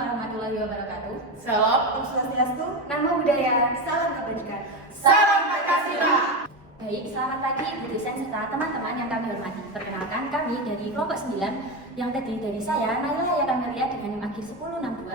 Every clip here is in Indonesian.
warahmatullahi wabarakatuh. Salam. Om Swastiastu. Namo Buddhaya. Salam kebajikan. Salam Pancasila. Baik, selamat pagi Ibu dosen serta teman-teman yang kami hormati. Perkenalkan kami dari kelompok 9 yang terdiri dari saya, Naila Yakamelia dengan NIM akhir 1062.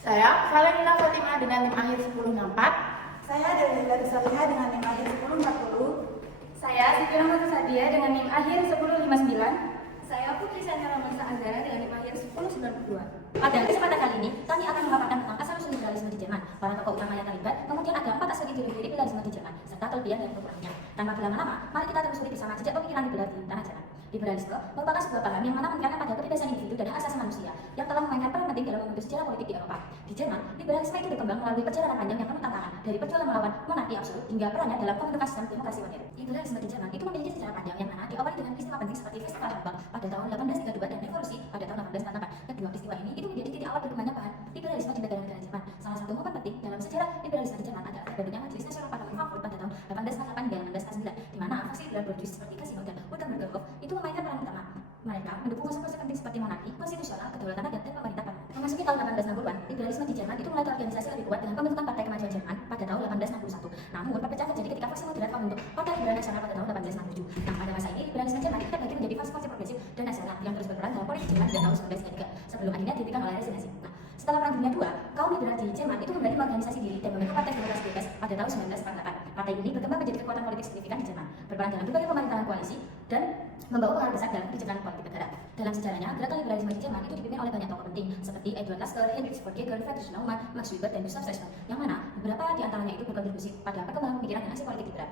Saya Valentina Fatima dengan NIM akhir 1064. Saya Dewi Salihah dengan NIM akhir 1040. Saya Siti Rahmatul Sadia dengan NIM akhir 1059. Saya Putri Sandra Romansa Anggara dengan NIM akhir 1092. Pada kesempatan kali ini, kami akan memaparkan tentang asal-usul liberalisme di Jerman, para tokoh utama yang terlibat, kemudian ada 4 aspek ideologi liberalisme di Jerman, serta kelebihan dan kekurangannya. Tanpa berlama-lama, mari kita telusuri bersama jejak pemikiran liberal di tanah Jerman. Liberalisme merupakan sebuah paham yang mana menekankan pada kebebasan individu dan hak asasi manusia yang telah memainkan peran penting dalam membentuk sejarah politik di Eropa. Di Jerman, liberalisme itu berkembang melalui perjalanan panjang yang penuh tantangan, dari perjuangan melawan monarki absolut hingga perannya dalam pembentukan sistem demokrasi modern. Liberalisme di Jerman itu memiliki sejarah panjang yang mana diawali dengan peristiwa penting seperti Festival Hambang pada tahun 1832 dan Revolusi pada tahun 1848. Kedua peristiwa ini itu menjadi titik awal berkembangnya paham liberalisme di negara-negara Jerman. Salah satu momen penting dalam sejarah liberalisme di Jerman adalah terbentuknya Majelis Nasional Parlemen Frankfurt pada tahun 1848 hingga 1849, di mana faksi liberal Borjuis seperti Casino dan Wurtemberg itu memainkan peran utama. Mereka mendukung konsep-konsep penting seperti monarki, konstitusional, kedaulatan rakyat, dan pemerintah permanen. Memasuki tahun 1860-an, liberalisme di Jerman itu mulai terorganisasi lebih kuat dengan pembentukan Partai Kemajuan Jerman pada tahun 1861. Namun, perpecahan terjadi ketika faksi moderat membentuk Partai Liberal Nasional pada tahun 1867. Nah, pada masa ini, liberalisme Jerman itu terbagi menjadi faksi progresif dan nasional yang terus berperan dalam politik Jerman hingga tahun 1933 sebelum akhirnya dihentikan oleh resignasi. Nah, setelah Perang Dunia II, kaum liberal di Jerman itu kembali mengorganisasi diri dan membentuk Partai Demokrasi Bebas pada tahun 1948. Partai ini berkembang menjadi kekuatan politik signifikan di Jerman, berperan dalam berbagai pemerintahan koalisi dan membawa pengaruh besar dalam kebijakan politik negara. Dalam sejarahnya, gerakan liberalisme di Jerman itu dipimpin oleh banyak tokoh penting seperti Edward Lasker, Heinrich Vorgeger, Friedrich Naumann, Max Weber, dan Gustav Stresemann, yang mana beberapa di antaranya itu berkontribusi pada perkembangan pemikiran dan aksi politik liberal.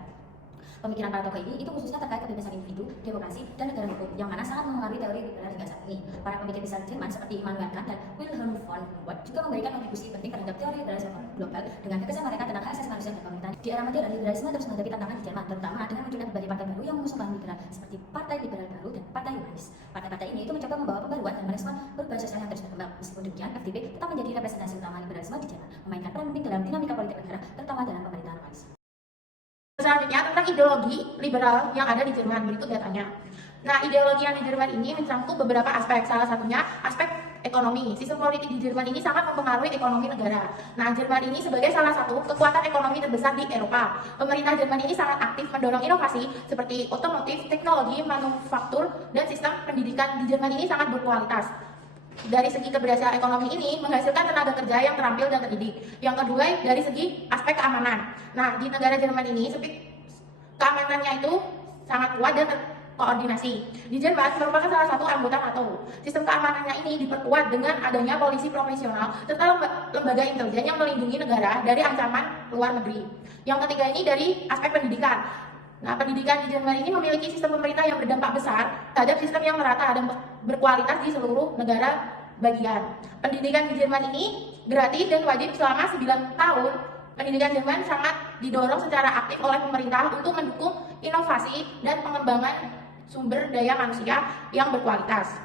Pemikiran para tokoh ini itu khususnya terkait kebebasan individu, demokrasi, dan negara hukum, yang mana sangat memengaruhi teori liberal hingga saat ini. Para pemikir besar Jerman seperti Immanuel Kant dan Wilhelm von Humboldt juga memberikan kontribusi penting terhadap teori liberalisme global dengan gagasan mereka tentang hak asasi manusia dan pemerintahan. Di era modern, liberalisme terus menghadapi tantangan di Jerman, terutama dengan munculnya berbagai partai baru yang mengusung paham liberal seperti Partai Liberal Baru dan Partai Humanis. Partai-partai ini itu mencoba membawa pembaruan dan merespon perubahan sosial yang terus berkembang. Meskipun demikian, FDP tetap menjadi representasi utama liberalisme di Jerman, memainkan peran penting dalam dinamika politik negara, terutama dalam pemerintahan humanis. Selanjutnya tentang ideologi liberal yang ada di Jerman, berikut datanya. Nah, ideologi yang di Jerman ini mencakup beberapa aspek. Salah satunya aspek ekonomi. Sistem politik di Jerman ini sangat mempengaruhi ekonomi negara. Nah, Jerman ini sebagai salah satu kekuatan ekonomi terbesar di Eropa. Pemerintah Jerman ini sangat aktif mendorong inovasi seperti otomotif, teknologi, manufaktur, dan sistem pendidikan di Jerman ini sangat berkualitas. Dari segi keberhasilan ekonomi ini menghasilkan tenaga kerja yang terampil dan terdidik. Yang kedua, dari segi aspek keamanan. Nah, di negara Jerman ini keamanannya itu sangat kuat dan terkoordinasi. Di Jerman merupakan salah satu anggota NATO. Sistem keamanannya ini diperkuat dengan adanya polisi profesional serta lembaga intelijen yang melindungi negara dari ancaman luar negeri. Yang ketiga ini dari aspek pendidikan. Nah, pendidikan di Jerman ini memiliki sistem pemerintah yang berdampak besar terhadap sistem yang merata dan berkualitas di seluruh negara bagian. Pendidikan di Jerman ini gratis dan wajib selama 9 tahun. Pendidikan Jerman sangat didorong secara aktif oleh pemerintah untuk mendukung inovasi dan pengembangan sumber daya manusia yang berkualitas.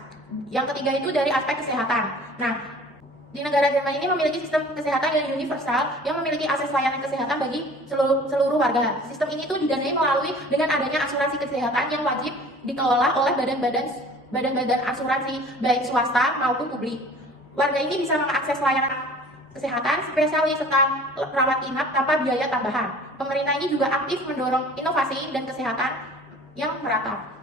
Yang ketiga itu dari aspek kesehatan. Nah, di negara Jerman ini memiliki sistem kesehatan yang universal yang memiliki akses layanan kesehatan bagi seluruh warga. Sistem ini tuh didanai melalui dengan adanya asuransi kesehatan yang wajib dikelola oleh badan-badan asuransi baik swasta maupun publik. Warga ini bisa mengakses layanan kesehatan spesialis serta rawat inap tanpa biaya tambahan. Pemerintah ini juga aktif mendorong inovasi dan kesehatan yang merata.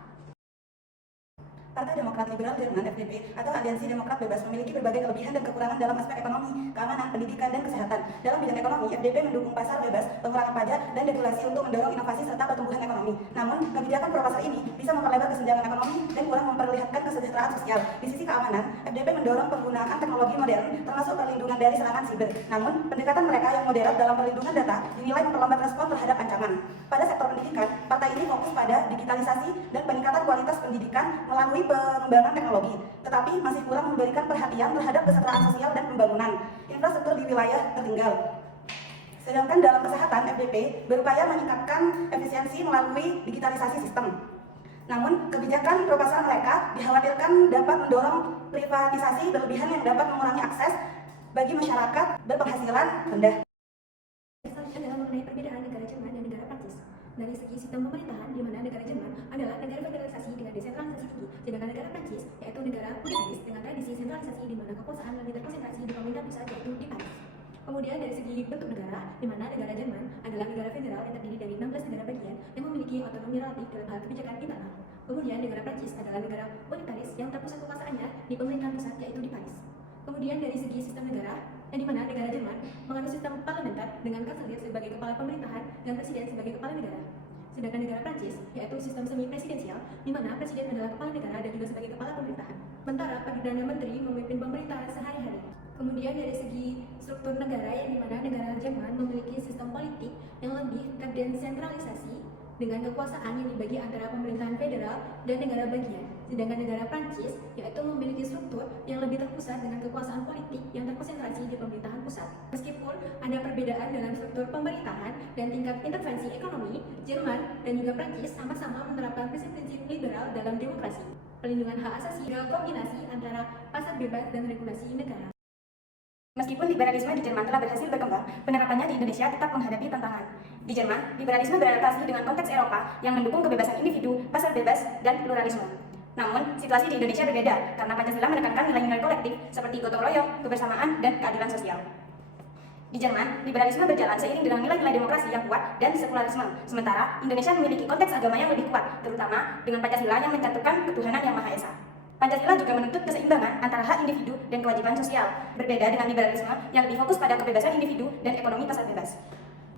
Partai Demokrat Liberal Jerman (FDP) atau Aliansi Demokrat Bebas memiliki berbagai kelebihan dan kekurangan dalam aspek ekonomi, keamanan, pendidikan, dan kesehatan. Dalam bidang ekonomi, FDP mendukung pasar bebas, pengurangan pajak, dan regulasi untuk mendorong inovasi serta pertumbuhan ekonomi. Namun, kebijakan pro-pasar ini bisa memperlebar kesenjangan ekonomi dan kurang memperlihatkan kesejahteraan sosial. Di sisi keamanan, FDP mendorong penggunaan teknologi modern, termasuk perlindungan dari serangan siber. Namun, pendekatan mereka yang moderat dalam perlindungan data dinilai memperlambat respon terhadap ancaman. Pada sektor pendidikan, partai ini fokus pada digitalisasi dan peningkatan kualitas pendidikan melalui pengembangan teknologi, tetapi masih kurang memberikan perhatian terhadap kesejahteraan sosial dan pembangunan infrastruktur di wilayah tertinggal. Sedangkan dalam kesehatan, FDP berupaya meningkatkan efisiensi melalui digitalisasi sistem. Namun, kebijakan pro-pasar mereka dikhawatirkan dapat mendorong privatisasi berlebihan yang dapat mengurangi akses bagi masyarakat berpenghasilan rendah. Selanjutnya adalah mengenai perbedaan negara Jerman dan negara Prancis. Dari segi sistem pemerintahan di mana negara Jerman adalah negara federalisasi dengan desentralisasi tinggi, sedangkan negara Prancis yaitu negara unitaris dengan tradisi sentralisasi di mana kekuasaan lebih terkonsentrasi di pemerintah pusat yaitu di Paris. Kemudian dari segi bentuk negara, di mana negara Jerman adalah negara federal yang terdiri dari 16 negara bagian yang memiliki otonomi relatif dalam hal kebijakan internal. Kemudian negara Prancis adalah negara unitaris yang terpusat kekuasaannya di pemerintahan pusat yaitu di Paris. Kemudian dari segi sistem negara, yang dimana negara Jerman menganut sistem parlementer dengan kanselir sebagai kepala pemerintahan dan presiden sebagai kepala negara. Sedangkan negara Prancis yaitu sistem semi presidensial, di mana presiden adalah kepala negara dan juga sebagai kepala pemerintahan. Sementara perdana menteri memimpin pemerintahan sehari-hari. Kemudian dari segi struktur negara, yang dimana negara Jerman memiliki sistem politik yang lebih terdesentralisasi dengan kekuasaan yang dibagi antara pemerintahan federal dan negara bagian. Sedangkan negara Prancis yaitu memiliki struktur yang lebih terpusat dengan kekuasaan politik yang terkonsentrasi di pemerintahan pusat. Meskipun ada perbedaan dalam struktur pemerintahan dan tingkat intervensi ekonomi, Jerman dan juga Prancis sama-sama menerapkan prinsip-prinsip liberal dalam demokrasi, pelindungan hak asasi, dan kombinasi antara pasar bebas dan regulasi negara. Meskipun liberalisme di Jerman telah berhasil berkembang, penerapannya di Indonesia tetap menghadapi tantangan. Di Jerman, liberalisme beradaptasi dengan konteks Eropa yang mendukung kebebasan individu, pasar bebas, dan pluralisme. Namun, situasi di Indonesia berbeda karena Pancasila menekankan nilai-nilai kolektif seperti gotong royong, kebersamaan, dan keadilan sosial. Di Jerman, liberalisme berjalan seiring dengan nilai-nilai demokrasi yang kuat dan sekularisme. Sementara, Indonesia memiliki konteks agama yang lebih kuat, terutama dengan Pancasila yang mencantumkan ketuhanan yang Maha Esa. Pancasila juga menuntut keseimbangan antara hak individu dan kewajiban sosial, berbeda dengan liberalisme yang lebih fokus pada kebebasan individu dan ekonomi pasar bebas.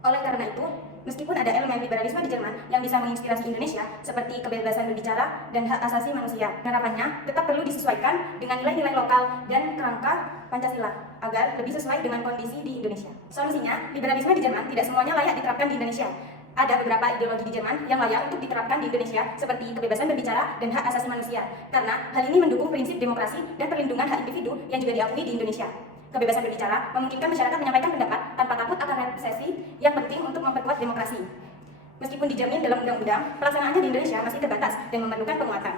Oleh karena itu, meskipun ada elemen liberalisme di Jerman yang bisa menginspirasi Indonesia, seperti kebebasan berbicara dan hak asasi manusia, penerapannya tetap perlu disesuaikan dengan nilai-nilai lokal dan kerangka Pancasila, agar lebih sesuai dengan kondisi di Indonesia. Solusinya, liberalisme di Jerman tidak semuanya layak diterapkan di Indonesia. Ada beberapa ideologi di Jerman yang layak untuk diterapkan di Indonesia, seperti kebebasan berbicara dan hak asasi manusia, karena hal ini mendukung prinsip demokrasi dan perlindungan hak individu yang juga diakui di Indonesia. Kebebasan berbicara memungkinkan masyarakat menyampaikan pendapat tanpa takut akan represesi yang penting untuk memperkuat demokrasi. Meskipun dijamin dalam undang-undang, pelaksanaannya di Indonesia masih terbatas dan memerlukan penguatan.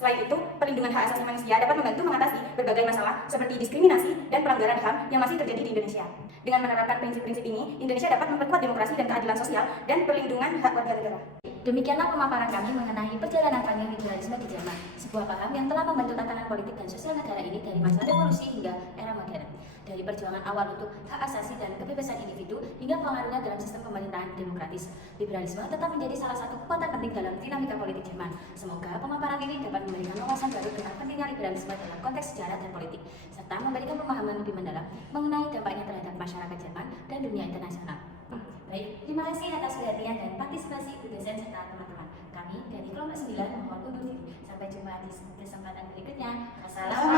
Selain itu, perlindungan hak asasi manusia dapat membantu mengatasi berbagai masalah seperti diskriminasi dan pelanggaran HAM yang masih terjadi di Indonesia. Dengan menerapkan prinsip-prinsip ini, Indonesia dapat memperkuat demokrasi dan keadilan sosial dan perlindungan hak warga negara. Demikianlah pemaparan kami mengenai perjalanan panjang liberalisme di Jerman, sebuah paham yang telah membantu tatanan politik dan sosial negara ini dari masa revolusi hingga era modern. Dari perjuangan awal untuk hak asasi dan kebebasan individu hingga pengaruhnya dalam sistem pemerintahan demokratis, liberalisme tetap menjadi salah satu kekuatan penting dalam dinamika politik Jerman. Semoga pemaparan ini dapat memberikan wawasan baru tentang pentingnya liberalisme dalam konteks sejarah dan politik, serta memberikan pemahaman lebih mendalam mengenai dampaknya terhadap masyarakat Jerman dan dunia internasional. Baik, terima kasih atas perhatian dan partisipasi Bu dosen serta teman-teman. Kami dari kelompok 9 mohon undur diri. Sampai jumpa di kesempatan berikutnya. Assalamualaikum.